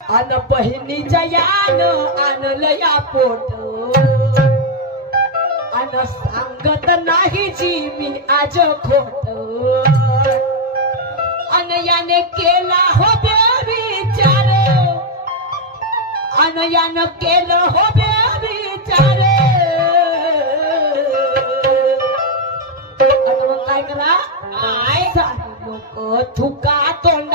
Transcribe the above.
अन बहिणीच्या यान आणलं या पोट अन सांगत नाही जी मी आज खोट अन याने केला हो विचार अन यानं केलं हो विचार आता मग काय करा लोक थुका तोंड